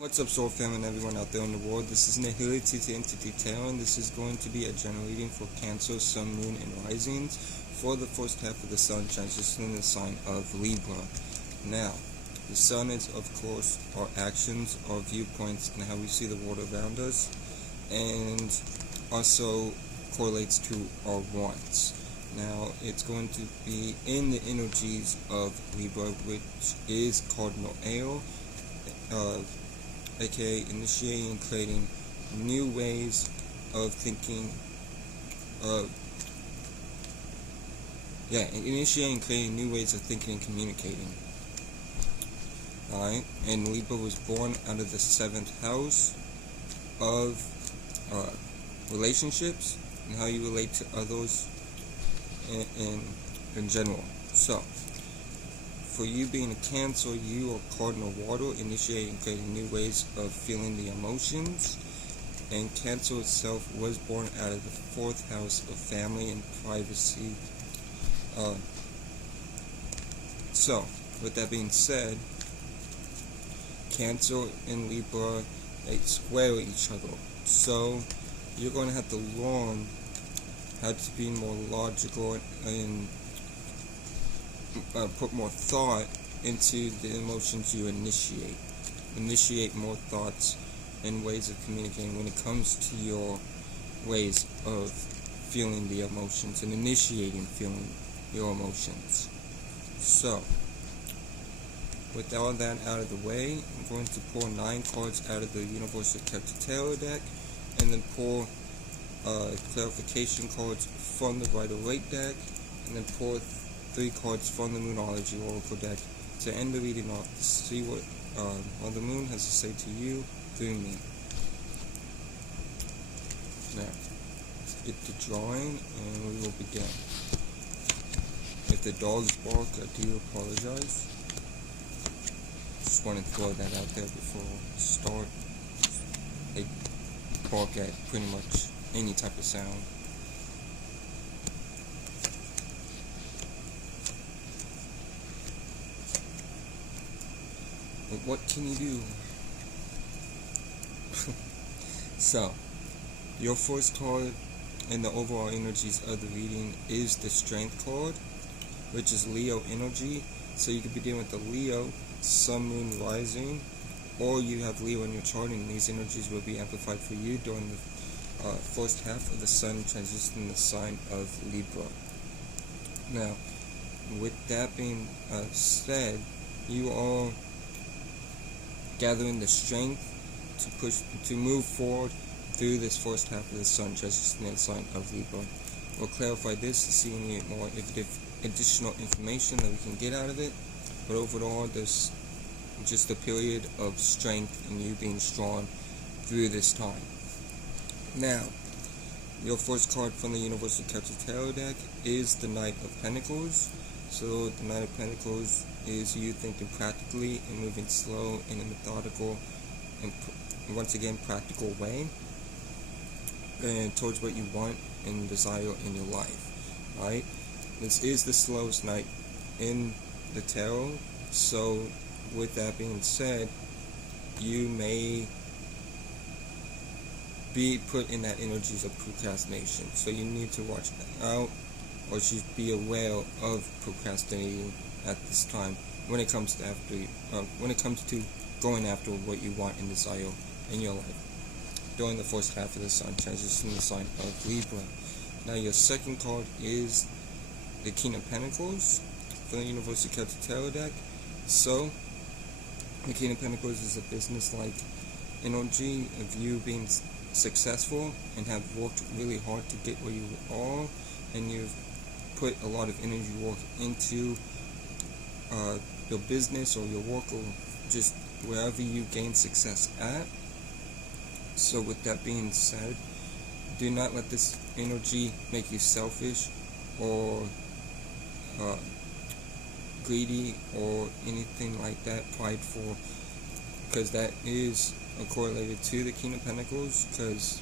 What's up, Soul Family and everyone out there in the world? This is Nihility to Entity Tarot, and this is going to be a general reading for Cancer, Sun, Moon, and Risings for the first half of the Sun transitioning the sign of Libra. Now, the Sun is, of course, our actions, our viewpoints, and how we see the world around us, and also correlates to our wants. Now, it's going to be in the energies of Libra, which is cardinal ale, aka initiating and creating new ways of thinking, initiating and creating new ways of thinking and communicating. Alright, and Libra was born out of the 7th house of relationships and how you relate to others in general. So, for you being a Cancer, you are cardinal water, initiating and creating new ways of feeling the emotions. And Cancer itself was born out of the 4th house of family and privacy. So, with that being said, Cancer and Libra, they square each other. So, you're going to have to learn how to be more logical and put more thought into the emotions you initiate. Initiate more thoughts and ways of communicating when it comes to your ways of feeling the emotions and initiating feeling your emotions. So, with all that out of the way, I'm going to pull 9 cards out of the Universal Chapter Tarot deck, and then pull clarification cards from the Waite deck, and then pull 3 cards from the Moonology Oracle deck to end the reading off, to see what Mother Moon has to say to you through me. Now, let's get to drawing and we will begin. If the dogs bark, I do apologize. Just want to throw that out there before I start. They bark at pretty much any type of sound. But what can you do? So, your first card in the overall energies of the reading is the Strength card, which is Leo energy. So you could be dealing with the Leo, Sun, Moon, Rising, or you have Leo in your chart, and these energies will be amplified for you during the first half of the Sun transitioning the sign of Libra. Now, with that being said, you are gathering the strength to move forward through this first half of the Sun transitioning the sign of Libra. We'll clarify this to see any more additional information that we can get out of it, but overall there's just a period of strength and you being strong through this time. Now, your first card from the Universal Chapter Tarot deck is the Night of Pentacles. So the Night of Pentacles is you thinking practically and moving slow in a methodical and once again practical way and towards what you want and desire in your life. Right? This is the slowest night in the tarot, so with that being said, you may be put in that energies of procrastination. So you need to watch that out, or just be aware of procrastinating at this time when it comes to going after what you want and desire in your life during the first half of the Sun transitioning the sign of Libra. Now your second card is the King of Pentacles from the Universal Chapter Tarot deck. So the King of Pentacles is a business-like energy of you being successful and have worked really hard to get where you are, and you've put a lot of energy work into your business or your work or just wherever you gain success at. So with that being said, do not let this energy make you selfish or greedy or anything like that, prideful, because that is correlated to the King of Pentacles. Because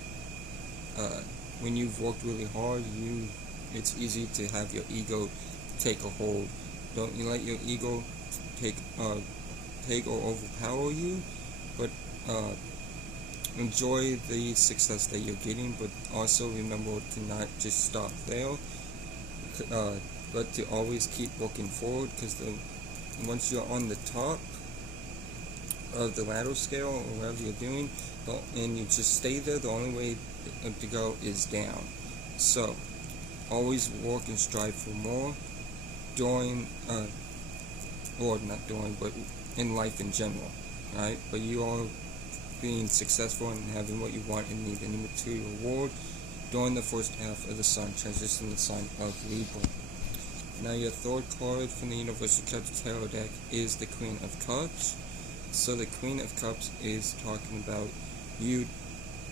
when you've worked really hard, it's easy to have your ego take a hold. Don't you let your ego take or overpower you, but enjoy the success that you're getting, but also remember to not just stop there, but to always keep working forward, because once you're on the top of the ladder scale or whatever you're doing, and you just stay there, the only way to go is down. So always work and strive for more but in life in general, right? But you are being successful and having what you want and need any material reward during the first half of the sun transition, the sign of Libra. Now your third card from the Universal Celtic Tarot deck is the Queen of Cups. So the Queen of Cups is talking about you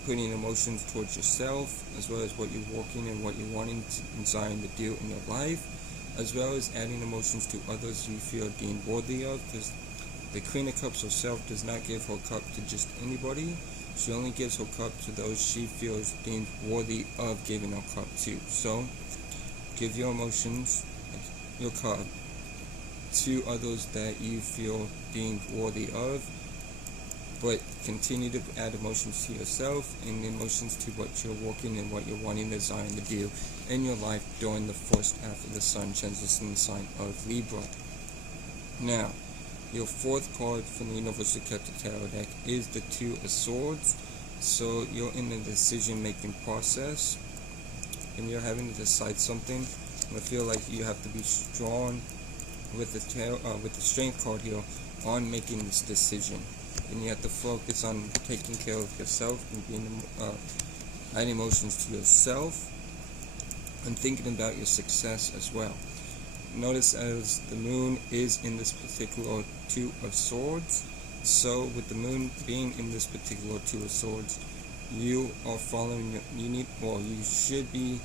putting emotions towards yourself, as well as what you're working and what you're wanting to desiring to do in your life, as well as adding emotions to others you feel deemed worthy of, because the Queen of Cups herself does not give her cup to just anybody. She only gives her cup to those she feels deemed worthy of giving her cup to. So give your emotions, your cup, to others that you feel deemed worthy of, but continue to add emotions to yourself and emotions to what you're working and what you're wanting, desiring to do in your life during the first half of the sun transition, the sign of Libra. Now, your fourth card from the Universal Celtic Tarot deck is the Two of Swords. So you're in the decision-making process, and you're having to decide something. And I feel like you have to be strong with the Strength card here on making this decision. And you have to focus on taking care of yourself and being adding emotions to yourself and thinking about your success as well. Notice as the moon is in this particular Two of Swords, so with the moon being in this particular Two of Swords, you are following you should be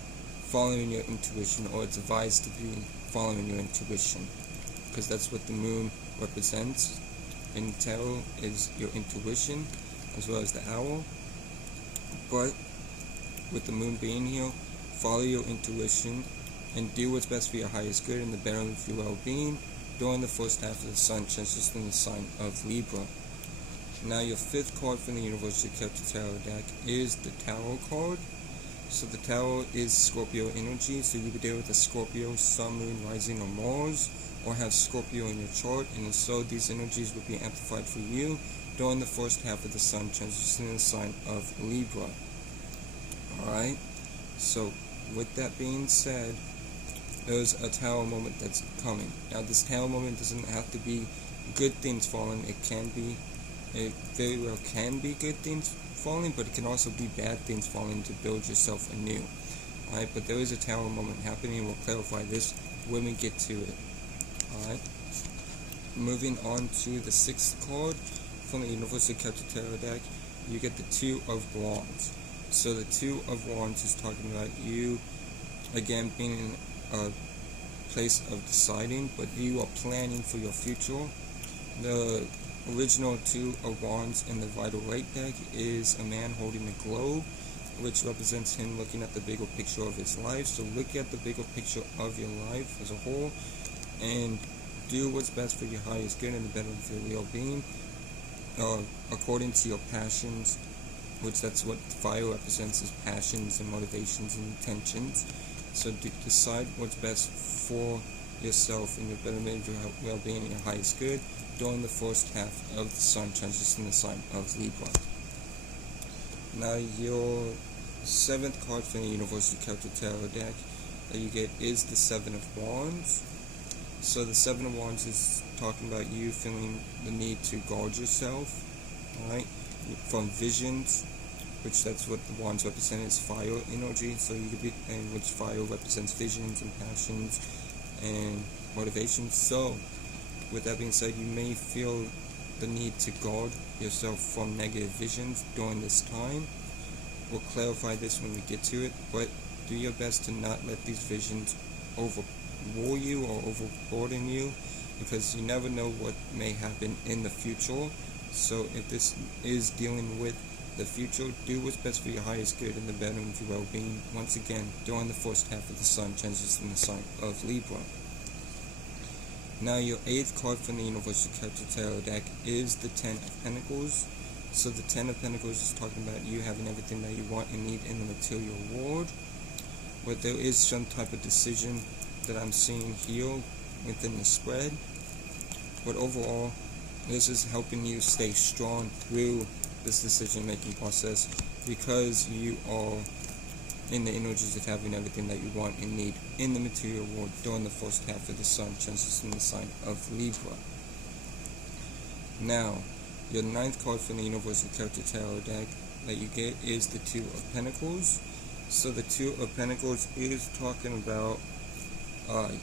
following your intuition, or it's advised to be following your intuition, because that's what the moon represents. In tarot is your intuition as well as the owl. But with the moon being here, follow your intuition and do what's best for your highest good and the betterment of your well-being during the first half of the sun transition, the sign of Libra. Now your fifth card from the Universal Celtic Tarot deck is the Tower card. So the Tower is Scorpio energy, so you could deal with a Scorpio, Sun, Moon, Rising, or Mars, or have Scorpio in your chart, and so these energies will be amplified for you during the first half of the sun transition, the sign of Libra. Alright, so with that being said, there's a Tower moment that's coming. Now this Tower moment doesn't have to be good things falling. It very well can be good things falling, but it can also be bad things falling to build yourself anew. Alright, but there is a Tower moment happening, and we'll clarify this when we get to it. Alright, moving on to the sixth card from the Universal Celtic Tarot deck, you get the Two of Wands. So the Two of Wands is talking about you, again, being in a place of deciding, but you are planning for your future. The original Two of Wands in the Waite deck is a man holding a globe, which represents him looking at the bigger picture of his life. So look at the bigger picture of your life as a whole, and do what's best for your highest good and the betterment of your well-being, according to your passions, which that's what fire represents, is passions and motivations and intentions. So decide what's best for yourself and your betterment of your well-being and your highest good during the first half of the sun transition, the sign of Libra. Now your seventh card from the Universal Celtic Tarot deck that you get is the Seven of Wands. So the Seven of Wands is talking about you feeling the need to guard yourself, alright, from visions, which that's what the wands represent, is fire energy. So you could be, and which fire represents visions and passions and motivations. So with that being said, you may feel the need to guard yourself from negative visions during this time. We'll clarify this when we get to it, but do your best to not let these visions overrule you or overburden you, because you never know what may happen in the future. So if this is dealing with the future, do what's best for your highest good and the betterment of your well-being, once again, during the first half of the sun transition, the sign of Libra. Now your eighth card from the Universal Celtic Tarot deck is the Ten of Pentacles. So the Ten of Pentacles is talking about you having everything that you want and need in the material world. But there is some type of decision that I'm seeing here within the spread. But overall, this is helping you stay strong through this decision-making process, because you are in the energies of having everything that you want and need in the material world during the first half of the sun, transitioning the sign of Libra. Now, your 9th card from the Universal Character Tarot deck that you get is the Two of Pentacles. So the Two of Pentacles is talking about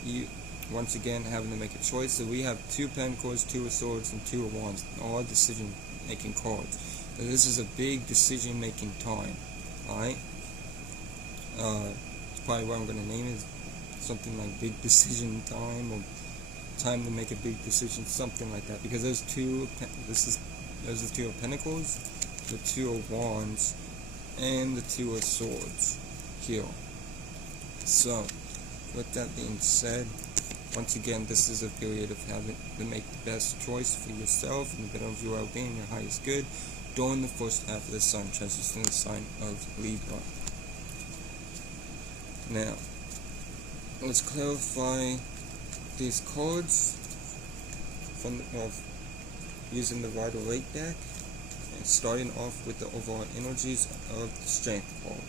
you once again having to make a choice. So we have 2 Pentacles, 2 of Swords, and 2 of Wands, all decision-making cards. So this is a big decision-making time. Alright? It's probably what I'm going to name it, something like Big Decision Time, or Time to Make a Big Decision, something like that. Because there's the 2 of Pentacles, the 2 of Wands, and the 2 of Swords here. So, with that being said, once again, this is a period of having to make the best choice for yourself and the better of your well-being, your highest good, during the first half of the sun, transitioning the sign of Libra. Now, let's clarify these cards from using the Waite deck, and starting off with the overall energies of the Strength card.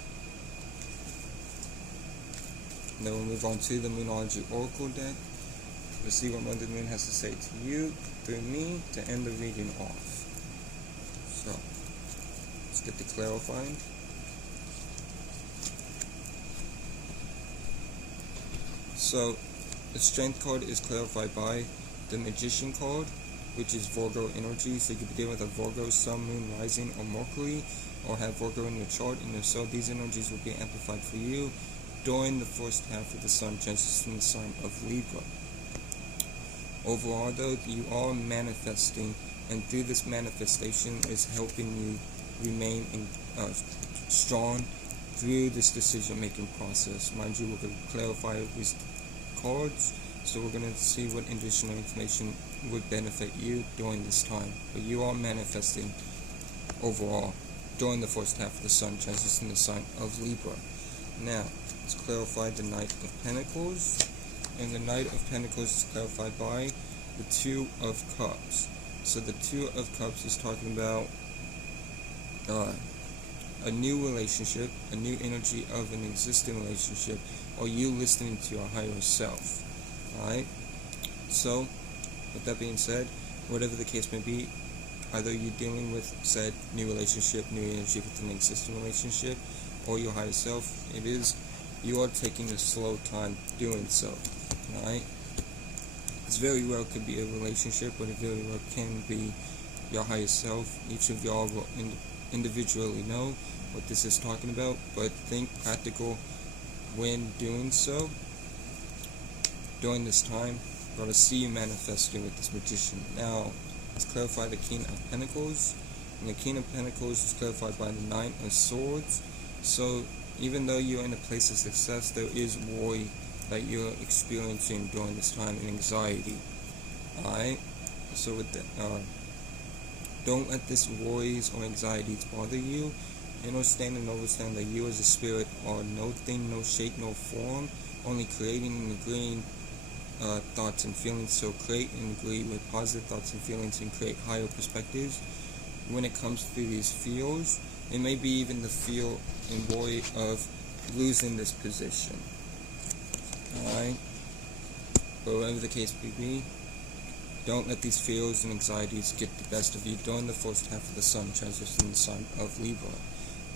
Then we'll move on to the Moonology Oracle deck. Let's see what Mother Moon has to say to you through me to end the reading off. So, let's get the clarifying. So, the Strength card is clarified by the Magician card, which is Virgo energy. So you could be dealing with a Virgo, Sun, Moon, Rising, or Mercury, or have Virgo in your chart, and if so, these energies will be amplified for you during the first half of the sun, transitioning the sign of Libra. Overall, though, you are manifesting, and through this manifestation is helping you remain strong through this decision-making process. Mind you, we're going to clarify these cards, so we're going to see what additional information would benefit you during this time. But you are manifesting overall during the first half of the sun, transitioning the sign of Libra. Now, let's clarify the Knight of Pentacles. And the Knight of Pentacles is clarified by the Two of Cups. So the Two of Cups is talking about a new relationship, a new energy of an existing relationship, or you listening to your higher self. Alright? So, with that being said, whatever the case may be, either you're dealing with said new relationship, new energy with an existing relationship, or your higher self, you are taking a slow time doing so. Alright? It's very well could be a relationship, but it very well can be your higher self. Each of y'all will individually know what this is talking about, but think practical when doing so. During this time, we're going to see you manifesting with this Magician. Now, let's clarify the King of Pentacles. And the King of Pentacles is clarified by the Nine of Swords. So, even though you're in a place of success, there is worry that you're experiencing during this time, and anxiety. Alright? So with that, don't let this worries or anxieties bother you. Understand and overstand that you as a spirit are no thing, no shape, no form, only creating and agreeing thoughts and feelings. So create and agree with positive thoughts and feelings and create higher perspectives. When it comes to these feels, it may be even the fear and worry of losing this position. Alright? But whatever the case may be, don't let these fears and anxieties get the best of you during the first half of the sun, transitioning the sign of Libra.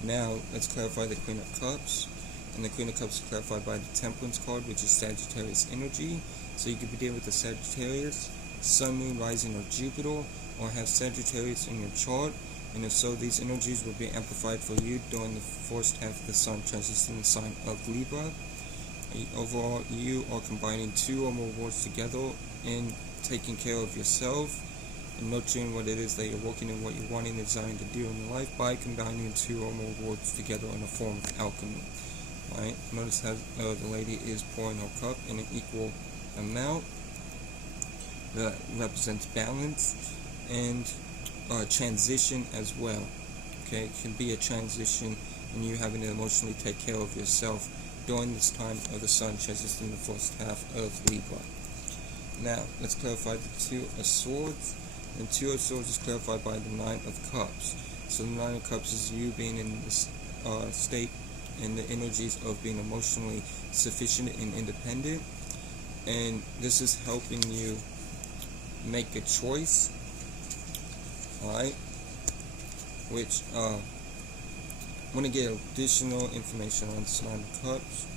Now, let's clarify the Queen of Cups. And the Queen of Cups is clarified by the Temperance card, which is Sagittarius energy. So you could be dealing with the Sagittarius, Sun, Moon, Rising, or Jupiter, or have Sagittarius in your chart. And if so, these energies will be amplified for you during the first half of the sun, transitioning the sign of Libra. Overall, you are combining 2 or more words together in taking care of yourself and nurturing what it is that you're working and what you're wanting and desiring to do in your life by combining 2 or more words together in a form of alchemy. Right? Notice how the lady is pouring her cup in an equal amount. That represents balance, and transition as well. Okay, it can be a transition and you having to emotionally take care of yourself during this time of the Sun transition in the first half of Libra. Now, let's clarify the Two of Swords. And Two of Swords is clarified by the Nine of Cups. So the Nine of Cups is you being in this state and the energies of being emotionally sufficient and independent. And this is helping you make a choice, alright, which I want to get additional information on this Nine of Cups.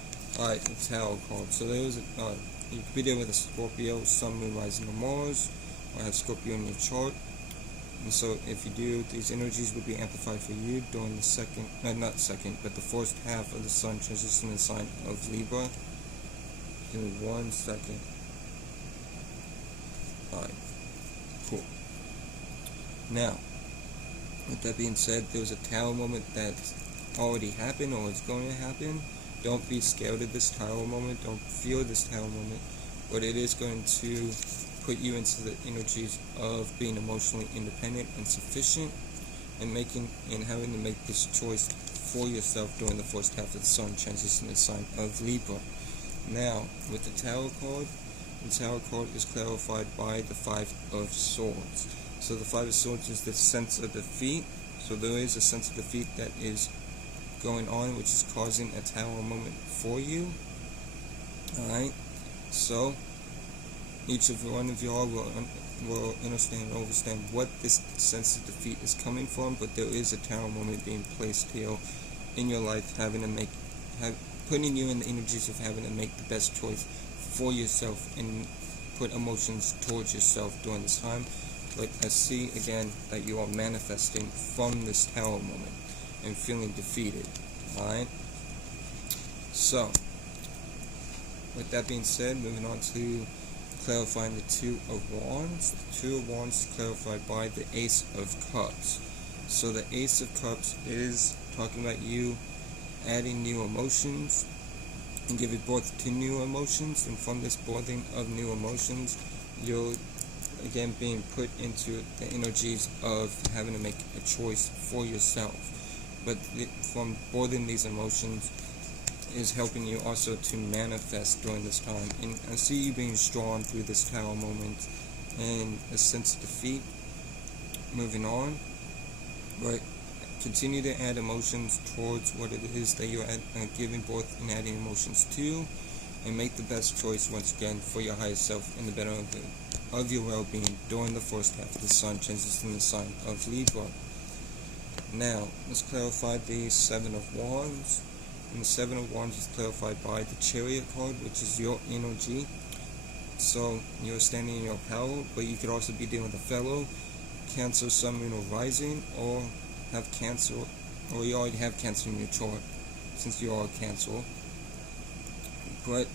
Alright, the Tower card. So there was you could be there with a Scorpio, Sun, Moon, Rising, or Mars, or have Scorpio in your chart. And so if you do, these energies will be amplified for you during the the first half of the Sun transition in the sign of Libra. Give me 1 second. Alright, cool. Now, with that being said, there's a Tower moment that's already happened or is going to happen. Don't be scared of this Tower moment. Don't fear this Tower moment. But it is going to put you into the energies of being emotionally independent and sufficient, and having to make this choice for yourself during the first half of the Sun transition in the sign of Libra. Now, with the Tower card is clarified by the Five of Swords. So the Five of Swords is the sense of defeat. So there is a sense of defeat that is going on, which is causing a Tower moment for you. Alright, so each of one of y'all will understand and understand what this sense of defeat is coming from, but there is a Tower moment being placed here in your life, putting you in the energies of having to make the best choice for yourself and put emotions towards yourself during this time. But I see again that you are manifesting from this Tower moment and feeling defeated. Alright? So, with that being said, moving on to clarifying the Two of Wands. The Two of Wands is clarified by the Ace of Cups. So the Ace of Cups is talking about you adding new emotions and giving birth to new emotions, and from this birthing of new emotions, you're again being put into the energies of having to make a choice for yourself. But from birthing these emotions is helping you also to manifest during this time. And I see you being strong through this Tower moment and a sense of defeat. Moving on, but continue to add emotions towards what it is that you're giving birth and adding emotions to, and make the best choice once again for your higher self and the better of your well-being during the first half of the Sun transition in the sign of Libra. Now, let's clarify the Seven of Wands. And the Seven of Wands is clarified by the Chariot card, which is your energy. So, you're standing in your power, but you could also be dealing with a fellow Cancer, Sun, Moon, or Rising, or have Cancer, or you already have Cancer in your chart, since you are Cancer. But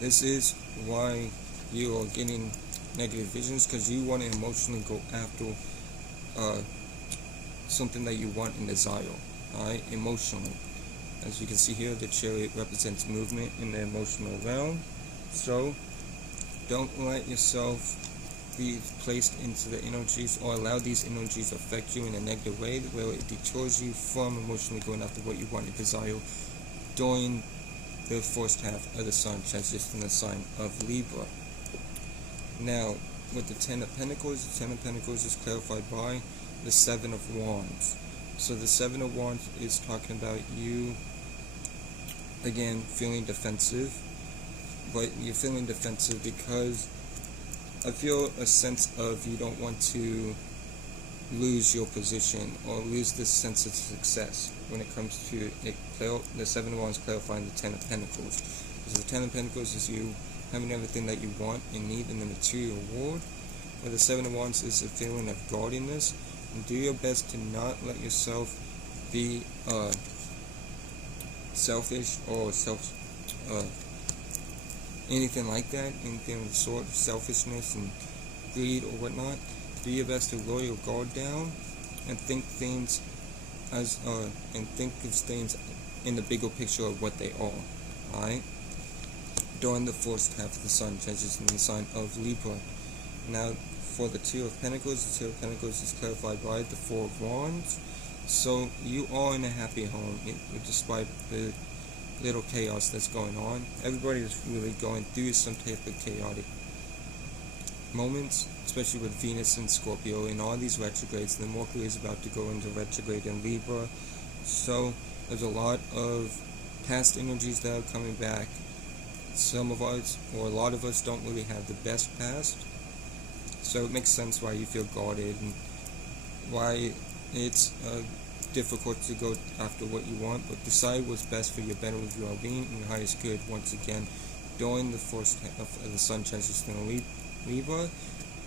this is why you are getting negative visions, because you want to emotionally go after something that you want and desire, alright, emotionally. As you can see here, the Chariot represents movement in the emotional realm. So, don't let yourself be placed into the energies or allow these energies to affect you in a negative way, where it deters you from emotionally going after what you want and desire during the first half of the Sun transition in the sign of Libra. Now, with the Ten of Pentacles is clarified by the Seven of Wands. So the Seven of Wands is talking about you, again, feeling defensive. But you're feeling defensive because I feel a sense of you don't want to lose your position or lose this sense of success when it comes to the Seven of Wands clarifying the Ten of Pentacles. Because the Ten of Pentacles is you having everything that you want and need in the material world. But the Seven of Wands is a feeling of guardiness. And do your best to not let yourself be selfish or anything like that, anything of the sort of selfishness and greed or whatnot. Do your best to lower your guard down and think of things in the bigger picture of what they are. Alright? During the first half of the Sun transition in the sign of Libra. Now, for the Two of Pentacles. The Two of Pentacles is clarified by the Four of Wands. So you are in a happy home, despite the little chaos that's going on. Everybody is really going through some type of chaotic moments, especially with Venus and Scorpio and all these retrogrades. And the Mercury is about to go into retrograde in Libra. So there's a lot of past energies that are coming back. Some of us, or a lot of us, don't really have the best past. So it makes sense why you feel guarded and why it's difficult to go after what you want, but decide what's best for your better well-being and your highest good. Once again, during the first half of the Sun transition in Libra,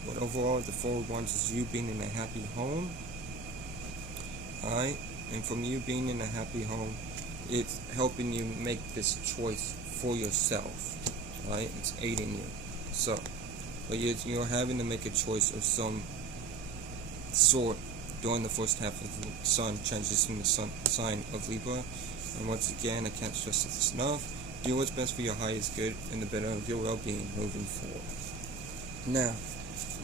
but overall, the Four of Wands is you being in a happy home. Alright, and from you being in a happy home, it's helping you make this choice for yourself. Alright, it's aiding you. So, but you're having to make a choice of some sort during the first half of the Sun transitioning the sign of Libra. And once again, I can't stress this enough. Do what's best for your highest good and the better of your well-being moving forward. Now,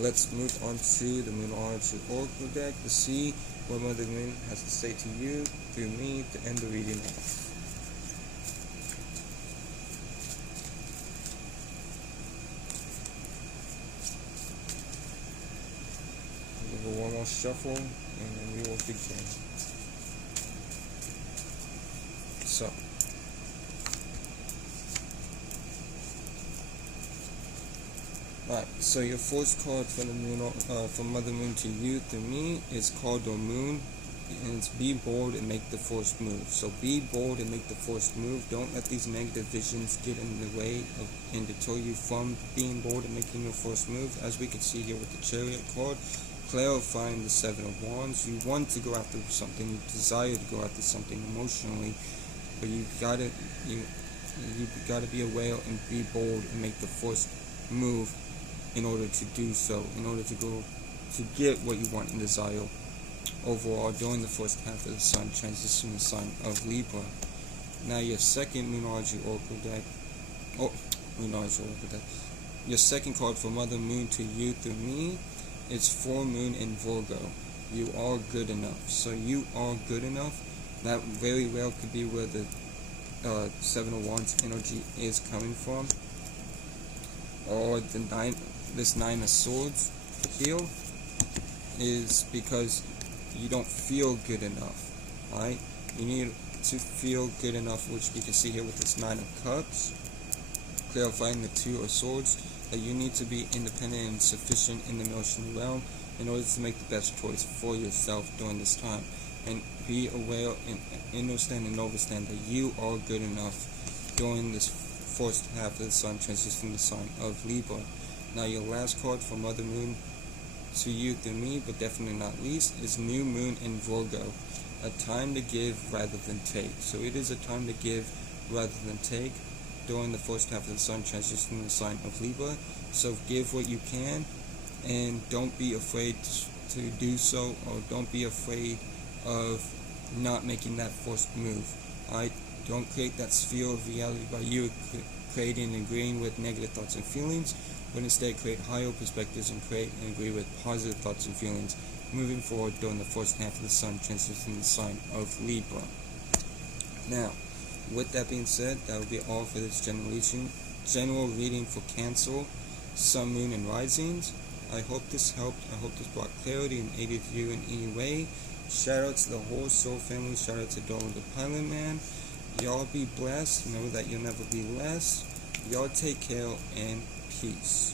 let's move on to the Moonology Oracle deck to see what Mother Moon has to say to you through me to end the reading off. We'll do one more shuffle and then we will begin. So, alright, so your first card for the moon, from Mother Moon to you through me is called the Moon, and it's be bold and make the first move. So be bold and make the first move. Don't let these negative visions get in the way of and deter you from being bold and making your first move. As we can see here with the Chariot card, clarifying the Seven of Wands. You want to go after something, you desire to go after something emotionally, but you gotta be aware and be bold and make the first move in order to do so, in order to go to get what you want and desire overall during the first half of the Sun transition the sign of Libra. Now your second Moonology Oracle deck, your second card for Mother Moon to you through me is Full Moon in Virgo. You are good enough. So you are good enough. That very well could be where the Seven of Wands energy is coming from, or this Nine of Swords here is because you don't feel good enough. Right? You need to feel good enough, which we can see here with this Nine of Cups, clarifying the Two of Swords, that you need to be independent and sufficient in the emotional realm in order to make the best choice for yourself during this time. And be aware and understand that you are good enough during this first half of the Sun transitioning the sign of Libra. Now your last card for Mother Moon to you through me, but definitely not least, is New Moon in Virgo. A time to give rather than take. So it is a time to give rather than take during the first half of the Sun transitioning the sign of Libra. So give what you can, and don't be afraid to do so, or don't be afraid of not making that first move. Alright, don't create that sphere of reality by you creating and agreeing with negative thoughts and feelings, but instead create higher perspectives and create and agree with positive thoughts and feelings moving forward during the first half of the Sun transitioning the sign of Libra. Now, with that being said, that will be all for this general reading for Cancer, Sun, Moon, and Risings. I hope this helped. I hope this brought clarity and aided you in any way. Shout out to the whole Soul family. Shout out to Donald the Pilot Man. Y'all be blessed. Know that you'll never be less. Y'all take care and peace.